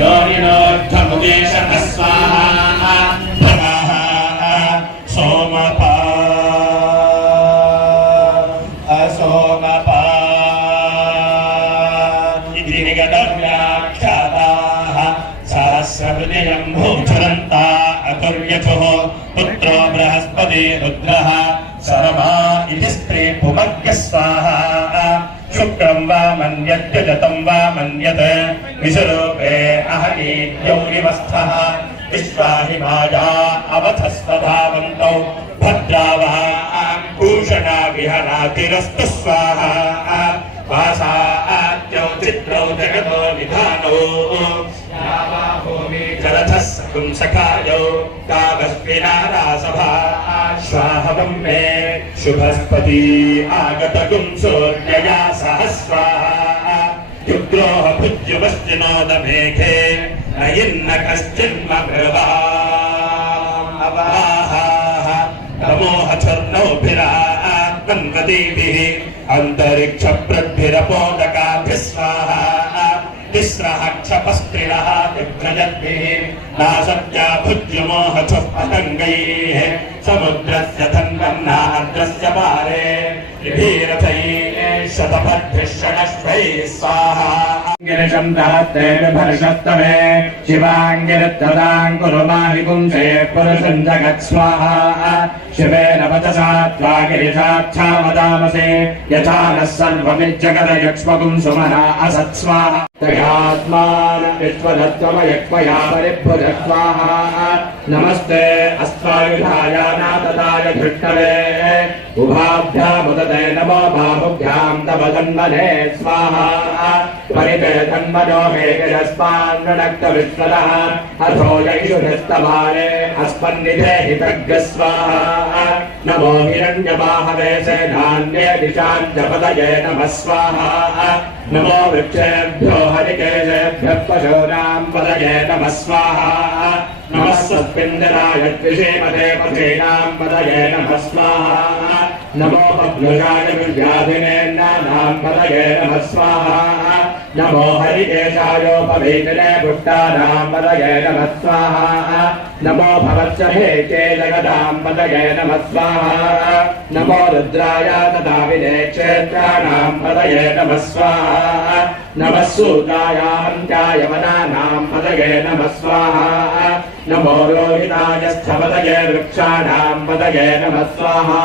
योनिनोद्धमुदेश अस्वाहा प्रवाह सोमपा असोमपा इति निगतव्याख्याताः सहस्रहृदयम् भूचरन्ता अतुर्यथुः पुत्रो बृहस्पति रुद्रः सरमा इति स्त्री पुमग्यः स्वाहा शुक्रं वा मन्यत्यजतं वा मन्यत विषरूपे अहनीत्यौरिवस्थः विश्वाहि माया अवथस्वधावन्तौ भद्रा वा भूषणा विहरातिरस्तु स्वाहा। वासा आद्यौ चित्रौ जगतो निधानौ। जलधः सकुंसखायौ कावस्विनारासभा स्वाहवं मे शुभस्पति आगतगुं सूर्यया सह स्वाहा युग्रोः भुज्युवश्चिनोदमेघे न इन्न कश्चिन्म अवाहाः तमोहचर्णोभिरात्मन्वतीभिः अन्तरिक्षप्रद्भिरपोदकाभिः स्वाहा तिस्रः अखिलः विव्रजद्भिः नासत्या भुज्यमोहसः पतङ्गैः समुद्रस्य धन्वम् नाद्रस्य पारे विभीरथैः शतभद्भिः षडश्वैः स्वाहा। र्षस्तमे शिवाङ्गिरत्रदाङ्कुरुमारिपुंसे पुरुषञ्जगत्स्वाहा। शिवेन वचसा त्वा गिरिशाच्छामदामसे यथा नः सर्वमिज्जगदयक्ष्मगुं सुमना असत्स्वाहा त्रयात्मान परिभुजत्वाहा नमस्ते अस्त्वायुधायानातताय धृष्टवे। उभाभ्यामुदते नमो बाहुभ्यां तव जन्मने स्वाहा परिते तन्मनो मे गिरस्मान्नक्तविश्वदः अथो यैषु निस्तभारे अस्मन्निधे हितज्ञ स्वाहा नमो हिरण्यबाहवे सेनान्ये दिशाञ्जपदये नमः स्वाहा नमो वृक्षेभ्यो हरिकेशेभ्यः पशूनां पदये नमः स्वाहा नमः सत्पिन्दराय द्विषेमते पथीनां पदये नमः स्वाहा नमो बभ्युषाय विव्याधिनेन्नानां पदये नमः स्वाहा नमो हरिकेशायोपवीतिने पुष्टानां पदये नमः स्वाहा नमो भवत्सहे चे जगदां पदये नमः स्वाहा नमो रुद्राय तथा विदे क्षेत्राणां पदये नमः स्वाहा नमः सूताय अन्त्याय वनानां पदये नमः स्वाहा नमो रोहिताय स्थपदये वृक्षाणां पदये नमः स्वाहा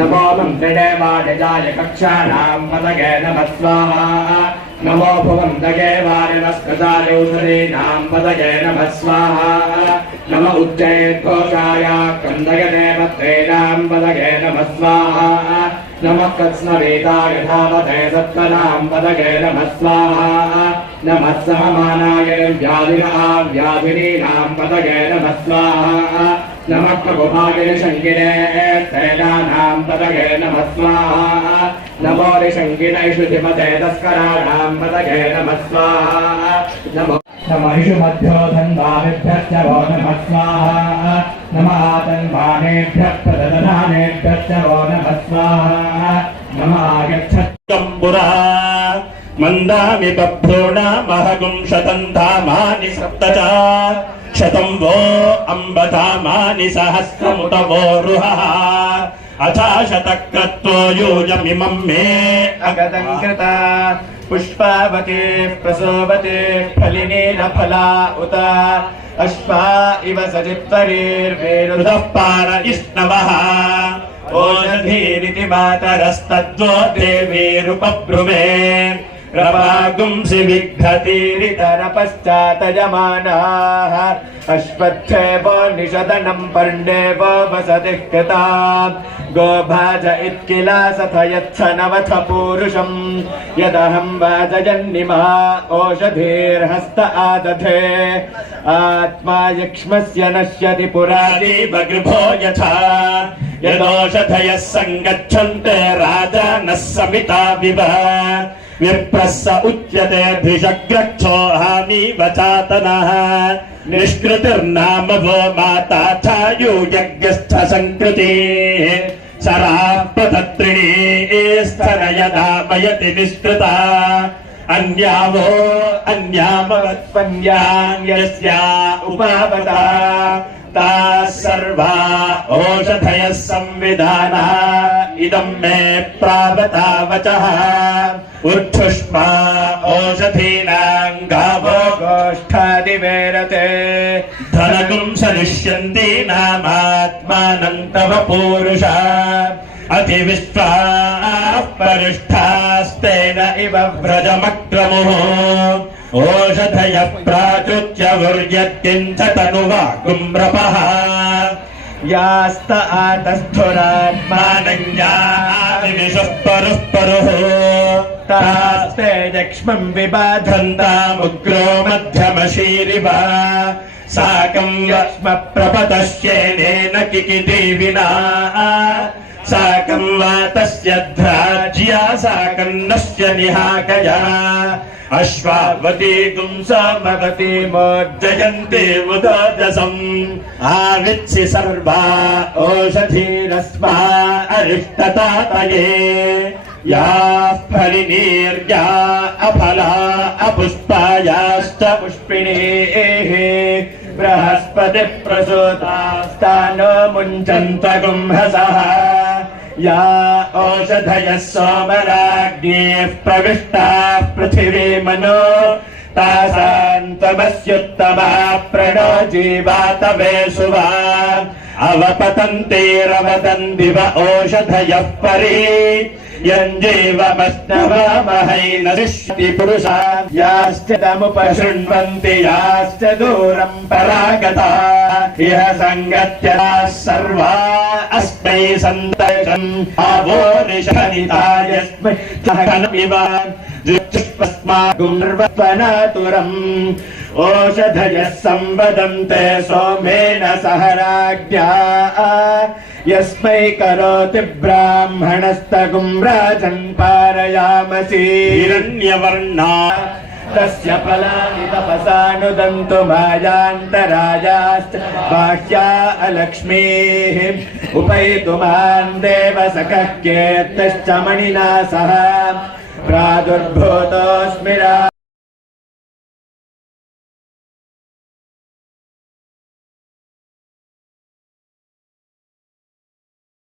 नमो मन्त्रिणे वाणिजाय कक्षाणां पदये नमः स्वाहा नमो भुवन्तये वारिणस्कृताय औषधीनां पदये नमः स्वाहा नम उच्चैर्घोषाय कन्दयने पत्रेणां पदये नमः स्वाहा नमः कृत्स्नवेदाय धावते सत्करां पदये नमः स्वाहा नमः सहमानाय व्याधिना व्याधिनीनां पदये नमः स्वाहा नमः प्रभुभागिनि शङ्किने तेनानां पदये नमः स्वाहा नमो ऋषङ्किनैषु धिमते तस्कराणां पदये नमः स्वाहा नमो नमहिषु मध्यो धन्वामिभ्यश्च वो नमः स्वाहा नमः तन्वानेभ्यः प्रददानेभ्यश्च वो नमः स्वाहा नमः आगच्छत्कम्बुरा मन्दामि बभ्रूणामहगुं शतं धामानि सप्त च शतं वो अम्बधामानि सहस्रमुत वो रुहः अथा शतक्रत्वो यूयमिमं मे अगतं कृता पुष्पावते प्रसोवते फलिनीलफला उत अश्वा इव सचित्वरेर्वेरुदः पार इष्णवः ओषधीरिति मातरस्तद्वो देवीरुपब्रुवे प्रभागुंसि विघ्नतीरितरपश्चातयमानाः अश्वत्थेवो निषदनं पर्णेव वसतिः कृता गोभाज इत्किला सथ यत्स नवथ पूरुषम् यदहं वाजयन्निमा ओषधीर्हस्त आदधे आत्मा यक्ष्मस्य नश्यति पुरादीव गृभो यथा यदोषधयः सङ्गच्छन्ते राजानः समिता विव विप्रः स उच्यते धिषग्रक्षो हामीव चातनः निष्कृतिर्नाम वो माता छायूयज्ञस्थ सङ्कृतिः शरापतत्रिणी स्थरयदामयति निष्कृता अन्यावो अन्यामवत्पन्यान्यस्या उपावता ताः सर्वा ओषधयः संविधानः इदं मे प्रावता वचः उच्छुष्मा ओषधीनां गावो गोष्ठादिवेरते धनगुं सनिष्यन्ति नामात्मानं तव पूरुषा अतिविश्वाः परिष्ठास्तेन इव व्रजमक्रमुः ओषधयः प्राचुच्य वर्यत्किञ्च तनुवा कुम्रपः యాస్త ఆతస్థురాత్మానస్పరుఃపరుః తాస్తే యక్ష్మం విబాధంతా ఉగ్రో మధ్యమశీరివ సాకం యక్ష్మ ప్రపదశ్యేనేన కికిటి వినా సాకం వాతస్య ధ్రాజ్యా సాకం నస్య నిహాకయా అశ్వావతి గుంసమగతి మోర్జయంతి ఉదోజసం ఆవిచ్చి సర్వా ఓషధీరస్మా అరిష్టతాతయే యా ఫలినీర్యా అఫలా అపుష్పాయాశ్చ పుష్పిణేః బృహస్పతి ప్రసూతాస్తానో ముంచంత గుంహసః या ओषधयः सोमराज्ञेः प्रविष्टाः पृथिवी मनो तासान्तमस्युत्तमा प्रणो जीवातवे सुवा अवपतन्तेरवदन्दिव ओषधयः परि यञ्जीवमश्नवामहैन दृश्यति पुरुषा याश्च तमुपशृण्वन्ति याश्च दूरम् परागता इह सङ्गत्याः सर्वा अस्मै सन्तशम् आवोरिषनिता यस्मै सहनमिव जुष्पस्मागुर्वत्वनातुरम् ओषधयः संवदन्ते सोमेन सह राज्ञा यस्मै करोति ब्राह्मणस्तगुं राजन् पारयामसि हिरण्यवर्णा तस्य फलानि तपसानुदन्तु मायान्तराजाश्च बाह्या अलक्ष्मीः उपैतु मान् देव सखः कीर्तिश्च मणिना सह प्रादुर्भूतोऽस्मि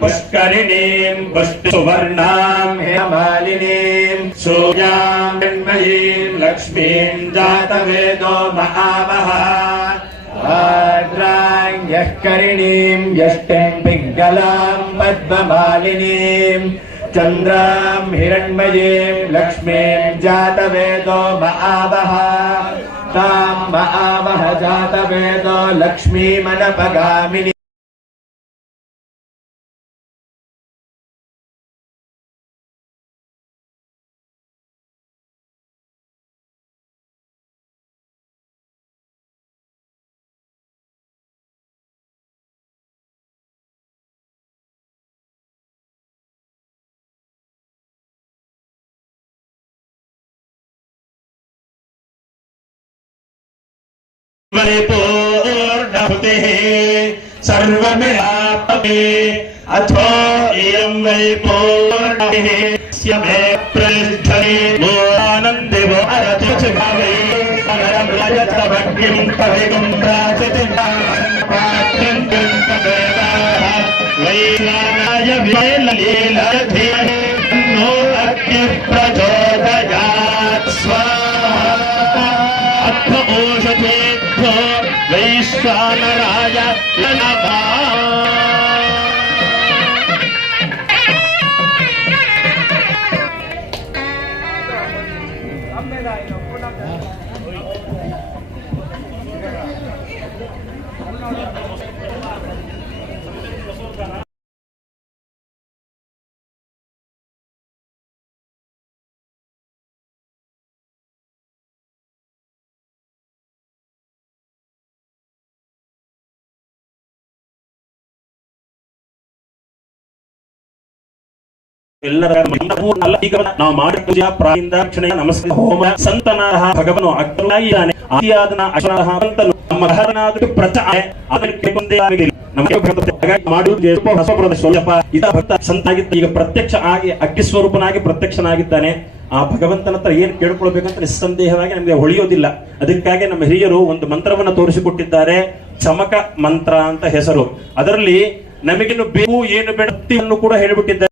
पुष्करिणीं पुष्टसुवर्णां हेमालिनीं सूर्यां मन्मयीं लक्ष्मीं जातवेदो महावः यःकरिणीं यष्टिं पिङ्गलां पद्ममालिनीं चन्द्रां हिरण्मयीं लक्ष्मीं जातवेदो महावः ताम्ब आवह मन लक्ष्मीमनपगामिनि परिपूर्णभुते सर्वमिलापे अथो इयं वै पूर्णः स्यमे प्रष्ठरे भोरानन्दिवो अरतुभावे अनरमयतभग्निं कविगुं प्राचति पात्रं गन्तदेवाः वैलाय वैललीलधीः नो प्रजो రత్న భావ ಎಲ್ಲರ ಈಗ ನಾವು ಮಾಡಿ ಪೂಜಾ ಪ್ರಾಯಿಂದ ರಕ್ಷಣೆ ನಮಸ್ಕಾರ, ಹೋಮ ಸಂತನಾರ ಭಗವನು ಅಗ್ನಾಯಿಯಾನೆ ಆದಿಯಾದನ ಅಶ್ವರಹ ಅಂತನು ನಮ್ಮ ಹರನಾದ ಪ್ರಚಾರ ಅದಕ್ಕೆ ಮುಂದೆ ಸಂತಾಗಿದ್ದ ಈಗ ಪ್ರತ್ಯಕ್ಷ ಆಗಿ ಅಗ್ನಿ ಸ್ವರೂಪನಾಗಿ ಪ್ರತ್ಯಕ್ಷನಾಗಿದ್ದಾನೆ. ಆ ಭಗವಂತನ ಹತ್ರ ಏನ್ ಕೇಳ್ಕೊಳ್ಬೇಕಂತ ನಿಸ್ಸಂದೇಹವಾಗಿ ನಮಗೆ ಹೊಳೆಯೋದಿಲ್ಲ. ಅದಕ್ಕಾಗಿ ನಮ್ಮ ಹಿರಿಯರು ಒಂದು ಮಂತ್ರವನ್ನ ತೋರಿಸಿಕೊಟ್ಟಿದ್ದಾರೆ. ಚಮಕ ಮಂತ್ರ ಅಂತ ಹೆಸರು. ಅದರಲ್ಲಿ ನಮಗಿನ್ನು ಬೇಕು, ಏನು ಬೇಡ ಭಕ್ತಿಯನ್ನು ಕೂಡ ಹೇಳಿಬಿಟ್ಟಿದ್ದಾರೆ.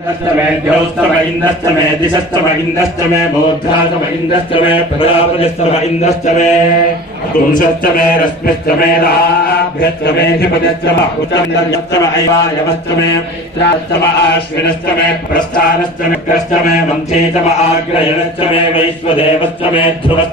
मा द्यौश्च म इन्द्रश्च मे दिशश्च म इन्द्रश्च मे मूर्धा च म इन्द्रश्च मे प्रजापतिश्च म इन्द्रश्च मे पुंसश्च मे रश्मिश्च मे राभ्यश्च मेऽधिपतिश्च म उचन्दर्यश्च म ऐवायवश्च मे त्राश्च म आश्विनश्च मे प्रस्थानश्च मित्रश्च मे मन्थी च म आग्रयणश्च मे वैश्वदेवश्च मे ध्रुवश्च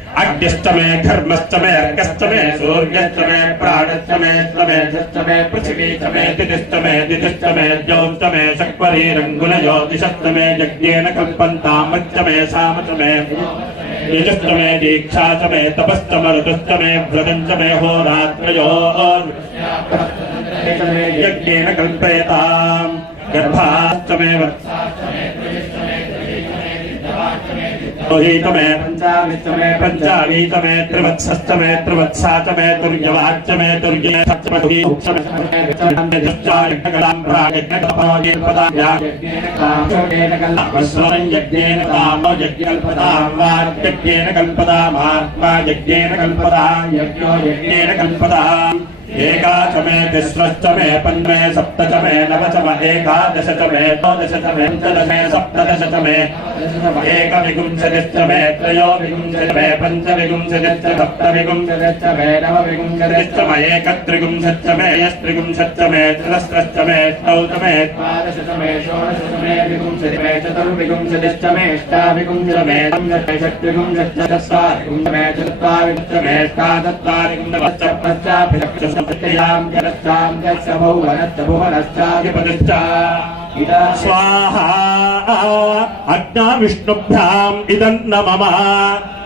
अग्निष्टमे धर्मस्तमे अर्कस्तमे सूर्यस्तमे प्राणस्तमे स्तमे धस्तमे पृथिवीतमे दितिस्तमे दितिस्तमे ज्योस्तमे शक्वरी रङ्गुलज्योतिषस्तमे यज्ञेन कल्पन्तामच्चमे सामतमे यजस्तमे दीक्षातमे तपस्तम ऋतुस्तमे व्रतञ्चमे होरात्रयोर्यज्ञेन कल्पयताम् गर्भास्तमे वर्षास्तमे त्रिभुजोहितमे पञ्चामितमे पञ्चावीतमे त्रिवत्सस्तमे त्रिवत्सातमे तुर्यवाच्यमे तुर्ये सप्तपथीचारिकलाम् प्रागेन यज्ञेन कामो यज्ञल्पताम् वा यज्ञेन कल्पतामात्मा यज्ञेन कल्पताम् यज्ञो यज्ञेन कल्पताम् एकाचमे तिस्रश्चमे पञ्चमे, सप्तचमे, नवचम, एकादशचमे, द्वादशचमे, पञ्चदशमे, सप्तदशचमे एकविगुंशतिश्चमे त्रयोविगुंशतमे पञ्चविगुंशतिश्च सप्तविगुंशतिश्चमे नवविगुंशतिश्चम एकत्रिगुंशच्चमे यस्त्रिगुंशच्चमे त्रिरस्रश्चमे ष्टौतमे द्वादशतमे षोडशतमे विगुंशतिमे चतुर्विगुंशतिश्चमे ष्टाविगुंशतमे षट्विगुंशच्च चत्वारिगुंशमे चत्वारिगुंशमे ष्टाचत्वारिगुंशच्च पश्चाभिषक्ष मे एकत्रिविंशतिश्च मे यस्त्रिविंशतिश्च मे त्रिदस्रश्च मे अष्टौ च मे द्वादश च मे षोडश च मे विंशति मे चतुर्विंशतिश्च मे अष्टाविंशतिश्च मे षट्विंशतिश्च चत्वारिंशतिश्च मे चत्वारिंशतिश्च मे अष्टाचत्वारिंशतिश्च पश्चाभिलक्षसंप्रत्यां जगत्सां यस्य भुवनश्च भुवनश्चाधिपतिश्च स्वाहा अज्ञा विष्णुभ्याम् इदं न मम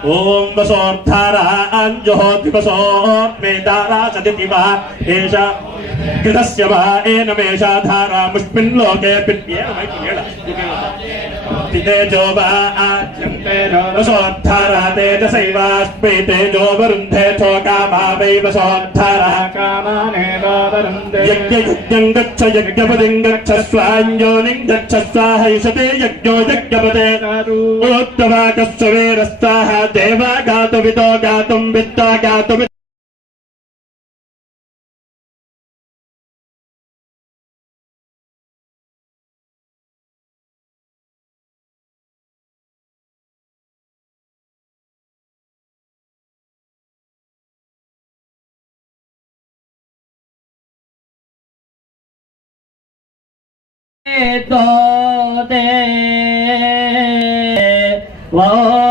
ॐ वसोद्धाराञ्जहोति वसोर्मेदारा सदिति वा एषा कृतस्य वा एनमेषा धारामुष्मिन् लोके तेजो वा आद्यन्ते वसोद्धारा तेजसैवास्मै तेजो वरुन्धे चोकामा वै वसोद्धारा कामानेव वरुन्ते यज्ञयुज्ञं गच्छ यज्ञपदिं गच्छ स्वाञ्जोनिं गच्छ स्वाहैषते यज्ञो यज्ञपदे उत्तमाकस्य वीरस्ताः देवा गातुविदो गातुं वित्ता गातुमि तो दे वो